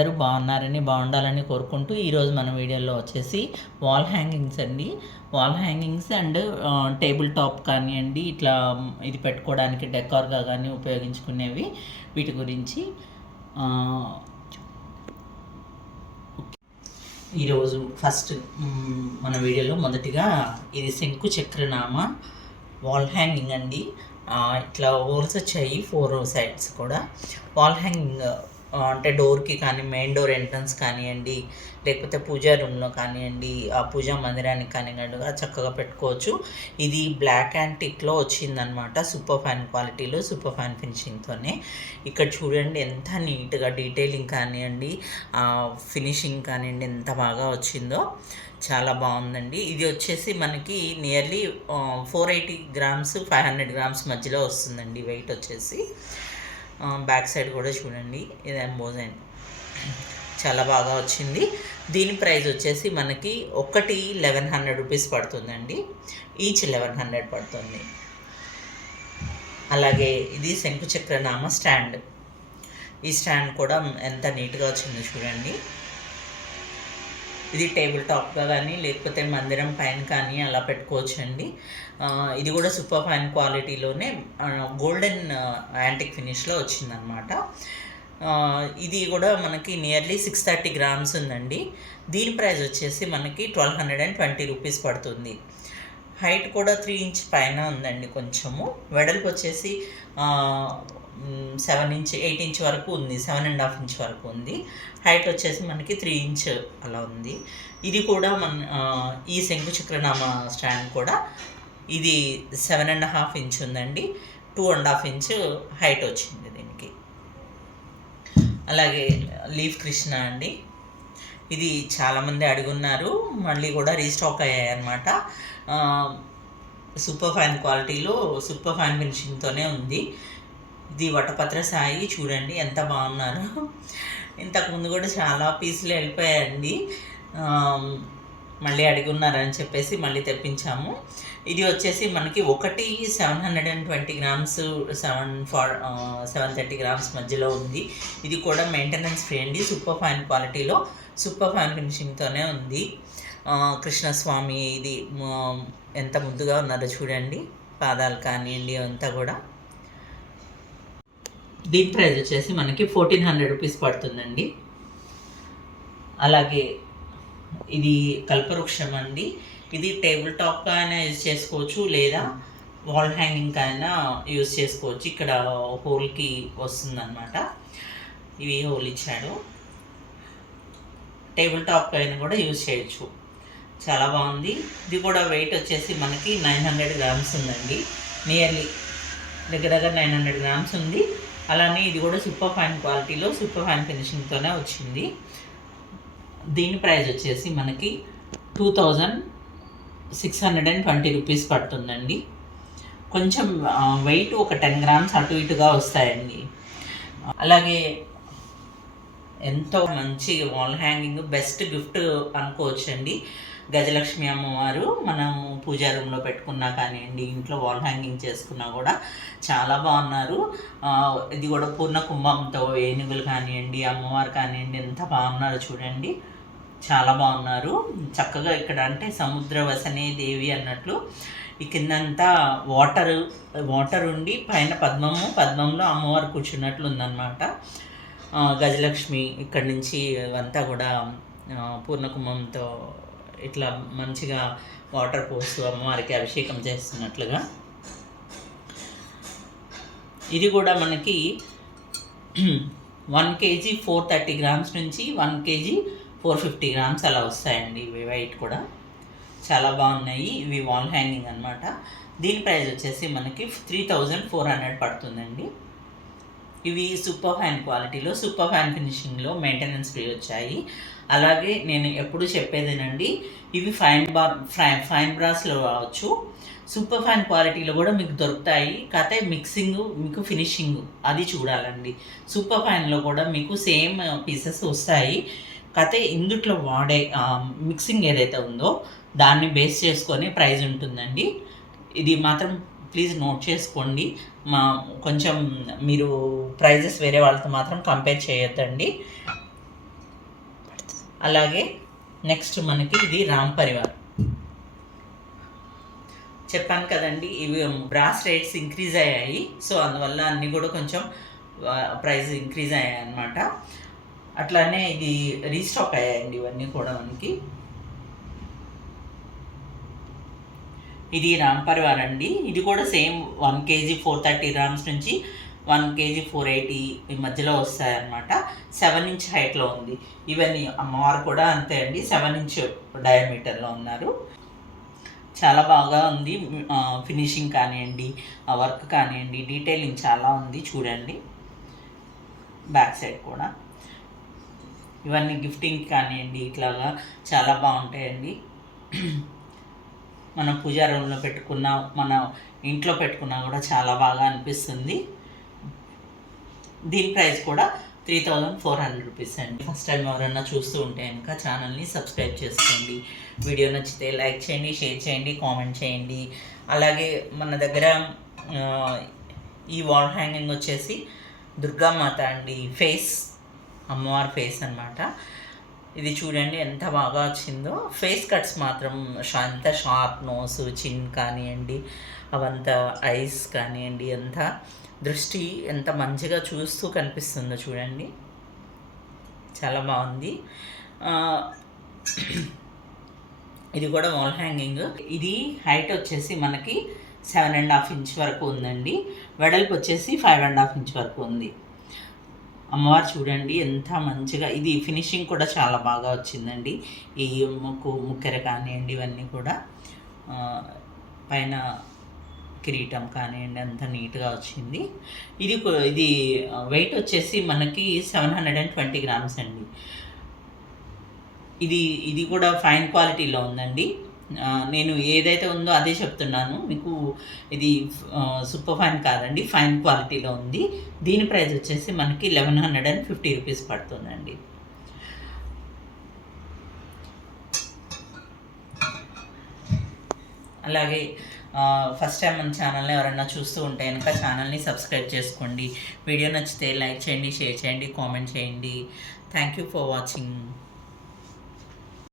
అందరూ బాగున్నారని బాగుండాలని కోరుకుంటూ ఈరోజు మన వీడియోలో వచ్చేసి వాల్ హ్యాంగింగ్స్ అండి. Wall hangings and table top కానివ్వండి, ఇట్లా ఇది పెట్టుకోవడానికి డెకార్గా కానీ ఉపయోగించుకునేవి వీటి గురించి ఈరోజు ఫస్ట్ మన వీడియోలో మొదటిగా ఇది శంకు చక్రనామ వాల్ హ్యాంగింగ్ అండి. ఇట్లా హోల్స్ వచ్చాయి 4 సైడ్స్ కూడా. వాల్ హ్యాంగింగ్ అంటే డోర్కి కానీ, మెయిన్ డోర్ ఎంట్రన్స్ కానివ్వండి, లేకపోతే పూజా రూమ్లో కానివ్వండి, ఆ పూజా మందిరానికి కానివ్వండి చక్కగా పెట్టుకోవచ్చు. ఇది బ్లాక్ యాంటిక్లో వచ్చిందనమాట, సూపర్ ఫైన్ క్వాలిటీలో, సూపర్ ఫైన్ ఫినిషింగ్తోనే. ఇక్కడ చూడండి ఎంత నీట్గా డీటెయిలింగ్ కానివ్వండి, ఫినిషింగ్ కానివ్వండి ఎంత బాగా వచ్చిందో, చాలా బాగుందండి. ఇది వచ్చేసి మనకి నియర్లీ 480 గ్రామ్స్ 500 గ్రామ్స్ మధ్యలో వస్తుందండి వెయిట్ వచ్చేసి. బ్యాక్ సైడ్ కూడా చూడండి, ఇది ఎంబోజైన్ చాలా బాగా వచ్చింది. దీని ప్రైస్ వచ్చేసి మనకి ఒకటి 1100 రూపీస్ పడుతుందండి, ఈచ్ 1100 పడుతుంది. అలాగే ఇది శంకు చక్రనామ స్టాండ్. ఈ స్టాండ్ కూడా ఎంత నీట్గా వచ్చిందో చూడండి. ఇది టేబుల్ టాప్గా కానీ, లేకపోతే మందిరం పైన కానీ అలా పెట్టుకోవచ్చండి. ఇది కూడా సూపర్ ఫైన్ క్వాలిటీలోనే గోల్డెన్ యాంటిక్ ఫినిష్లో వచ్చిందనమాట. ఇది కూడా మనకి నియర్లీ 630 గ్రామ్స్ ఉందండి. దీని ప్రైస్ వచ్చేసి మనకి 1220 రూపీస్ పడుతుంది. హైట్ కూడా 3 ఇంచ్ పైన ఉందండి కొంచెము. వెడల్పు వచ్చేసి 8 ఇంచ్ వరకు ఉంది, 7.5 ఇంచ్ వరకు ఉంది. హైట్ వచ్చేసి మనకి 3 ఇంచ్ అలా ఉంది. ఇది కూడా ఈ శంకు చక్రనామ స్టాండ్ కూడా ఇది 7.5 ఇంచ్ ఉందండి, 2.5 ఇంచ్ హైట్ వచ్చింది దీనికి. అలాగే లీఫ్ కృష్ణ అండి, ఇది చాలామంది అడుగున్నారు, మళ్ళీ కూడా రీస్టాక్ అయ్యాయి అన్నమాట. సూపర్ ఫైన్ క్వాలిటీలో, సూపర్ ఫైన్ ఫినిషింగ్తోనే ఉంది. ఇది వటపత్ర సాయి, చూడండి ఎంత బాగున్నారు. ఇంతకుముందు కూడా చాలా పీసులు వెళ్ళిపోయాయండి, మళ్ళీ అడిగి ఉన్నారని చెప్పేసి మళ్ళీ తెప్పించాము. ఇది వచ్చేసి మనకి ఒకటి 720 గ్రామ్స్ 730 గ్రామ్స్ మధ్యలో ఉంది. ఇది కూడా మెయింటెనెన్స్ ఫ్రీ అండి, సూపర్ ఫైన్ క్వాలిటీలో, సూపర్ ఫైన్ ఫినిషింగ్తోనే ఉంది. కృష్ణస్వామి ఇది ఎంత ముద్దుగా ఉన్నారో చూడండి, పాదాలు కానివ్వండి అంతా కూడా. దీని ప్రైస్ వచ్చేసి మనకి 1400 రూపీస్ పడుతుందండి. అలాగే ఇది కల్పవృక్షం అండి. ఇది టేబుల్ టాప్గా అయినా యూజ్ చేసుకోవచ్చు, లేదా వాల్ హ్యాంగింగ్ అయినా యూజ్ చేసుకోవచ్చు. ఇక్కడ హోల్కి వస్తుందన్నమాట, ఇవి హోల్ ఇచ్చాడు. టేబుల్ టాప్ అయినా కూడా యూజ్ చేయొచ్చు, చాలా బాగుంది. ఇది కూడా వెయిట్ వచ్చేసి మనకి 900 గ్రామ్స్ ఉందండి, నియర్లీ దగ్గర 900 గ్రామ్స్ ఉంది. అలానే ఇది కూడా సూపర్ ఫైన్ క్వాలిటీలో, సూపర్ ఫైన్ ఫినిషింగ్తోనే వచ్చింది. దీని ప్రైస్ వచ్చేసి మనకి 2620 రూపీస్ పడుతుందండి. కొంచెం వెయిట్ ఒక 10 గ్రామ్స్ అటు ఇటుగా వస్తాయండి. అలాగే ఎంతో మంచి wall hanging, best gift అనుకోవచ్చండి. Gajalakshmi అమ్మవారు మనం పూజా రూమ్లో పెట్టుకున్నా కానివ్వండి, ఇంట్లో వాల్ హ్యాంగింగ్ చేసుకున్నా కూడా చాలా బాగున్నారు. ఇది కూడా పూర్ణ కుంభంతో ఏనుగులు కానివ్వండి, అమ్మవారు కానివ్వండి ఎంత బాగున్నారో చూడండి, చాలా బాగున్నారు. చక్కగా ఇక్కడ అంటే సముద్రవసనే దేవి అన్నట్లు ఈ కిందంతా వాటర్ ఉండి పైన పద్మంలో అమ్మవారు కూర్చున్నట్లు ఉందన్నమాట. గజలక్ష్మి ఇక్కడి నుంచి అంతా కూడా పూర్ణకుంభంతో ఇట్లా మంచిగా వాటర్ పోస్తూ అమ్మవారికి అభిషేకం చేస్తున్నట్లుగా. ఇది కూడా మనకి 1 కేజీ 430 గ్రామ్స్ నుంచి 1 కేజీ 450 గ్రామ్స్ అలా వస్తాయండి. ఇవి వెయిట్ కూడా చాలా బాగున్నాయి. ఇవి వాల్ హ్యాంగింగ్ అనమాట. దీని ప్రైస్ వచ్చేసి మనకి 3400 పడుతుందండి. ఇవి సూపర్ ఫైన్ క్వాలిటీలో, సూపర్ ఫైన్ ఫినిషింగ్లో, మెయింటెనెన్స్ ఫ్రీ వచ్చాయి. అలాగే నేను ఎప్పుడు చెప్పేదేనండి, ఇవి ఫైన్ బ్రాస్లో రావచ్చు, సూపర్ ఫైన్ క్వాలిటీలో కూడా మీకు దొరుకుతాయి. కాకపోతే మిక్సింగ్ మీకు ఫినిషింగ్ అది చూడాలండి. సూపర్ ఫైన్లో కూడా మీకు సేమ్ పీసెస్ వస్తాయి, కాకపోతే ఇందుట్లో వాడే మిక్సింగ్ ఏదైతే ఉందో దాన్ని బేస్ చేసుకొని ప్రైస్ ఉంటుందండి. ఇది మాత్రం ప్లీజ్ నోట్ చేసుకోండి. కొంచెం మీరు ప్రైజెస్ వేరే వాళ్ళతో మాత్రం కంపేర్ చేయొద్దండి. అలాగే నెక్స్ట్ మనకి ఇది రామ్ పరివార్. చెప్పాను కదండి, ఇవి బ్రాస్ రేట్స్ ఇంక్రీజ్ అయ్యాయి, సో అందువల్ల అన్నీ కూడా కొంచెం ప్రైస్ ఇంక్రీజ్ అయ్యాయి అన్నమాట. అట్లానే ఇది రీస్టాక్ అయ్యాయండి ఇవన్నీ కూడా మనకి. ఇది రామ్ పరివార్ అండి. ఇది కూడా సేమ్ 1 kg 430 grams నుంచి 1 kg 480 ఈ మధ్యలో వస్తాయన్నమాట. 7 inch హైట్లో ఉంది. ఇవన్నీ అమ్మవారు కూడా అంతే అండి, 7 inch డయామీటర్లో ఉన్నారు. చాలా బాగా ఉంది. ఫినిషింగ్ కానివ్వండి, వర్క్ కానివ్వండి, డీటెయిలింగ్ చాలా ఉంది చూడండి. బ్యాక్ సైడ్ కూడా ఇవన్నీ గిఫ్టింగ్ కానివ్వండి ఇట్లాగా చాలా బాగుంటాయండి. మనం పూజా రూమ్లో పెట్టుకున్నా, మన ఇంట్లో పెట్టుకున్నా కూడా చాలా బాగా అనిపిస్తుంది. దీని ప్రైస్ కూడా 3400 రూపీస్ అండి. ఫస్ట్ టైం ఎవరైనా చూస్తూ ఉంటే కనుక ఛానల్ని సబ్స్క్రైబ్ చేసుకోండి. వీడియో నచ్చితే లైక్ చేయండి, షేర్ చేయండి, కామెంట్ చేయండి. అలాగే మన దగ్గర ఈ వాల్ హ్యాంగింగ్ వచ్చేసి దుర్గామాత అండి, ఫేస్, అమ్మవారి ఫేస్ అన్నమాట. ఇది చూడండి ఎంత బాగా వచ్చిందో. ఫేస్ కట్స్ మాత్రం ఎంత షార్ప్ నోస్, చిన్ కానివ్వండి, అవంతా ఐస్ కానివ్వండి, అంతా దృష్టి ఎంత మంచిగా చూస్తూ కనిపిస్తుందో చూడండి, చాలా బాగుంది. ఇది కూడా వాల్ హ్యాంగింగ్. ఇది హైట్ వచ్చేసి మనకి 7.5 inch వరకు ఉందండి. వెడల్పు వచ్చేసి 5.5 inch వరకు ఉంది. అమ్మవారు చూడండి ఎంత మంచిగా, ఇది ఫినిషింగ్ కూడా చాలా బాగా వచ్చిందండి. ఈ ముక్కెర కానివ్వండి ఇవన్నీ కూడా, పైన కిరీటం కానివ్వండి అంత నీట్గా వచ్చింది. ఇది వెయిట్ వచ్చేసి మనకి 720 grams అండి. ఇది కూడా ఫైన్ క్వాలిటీలో ఉందండి. నేను ఏదైతే ఉందో అదే చెప్తున్నాను మీకు. ఇది సూపర్ ఫైన్ కాదండి, ఫైన్ క్వాలిటీలో ఉంది. దీని ప్రైస్ వచ్చేసి మనకి 1150 రూపీస్ పడుతుందండి. అలాగే ఫస్ట్ టైం మన ఛానల్ని ఎవరైనా చూస్తూ ఉంటే కనుక ఛానల్ని సబ్స్క్రైబ్ చేసుకోండి. వీడియో నచ్చితే లైక్ చేయండి, షేర్ చేయండి, కామెంట్ చేయండి. Thank you for watching.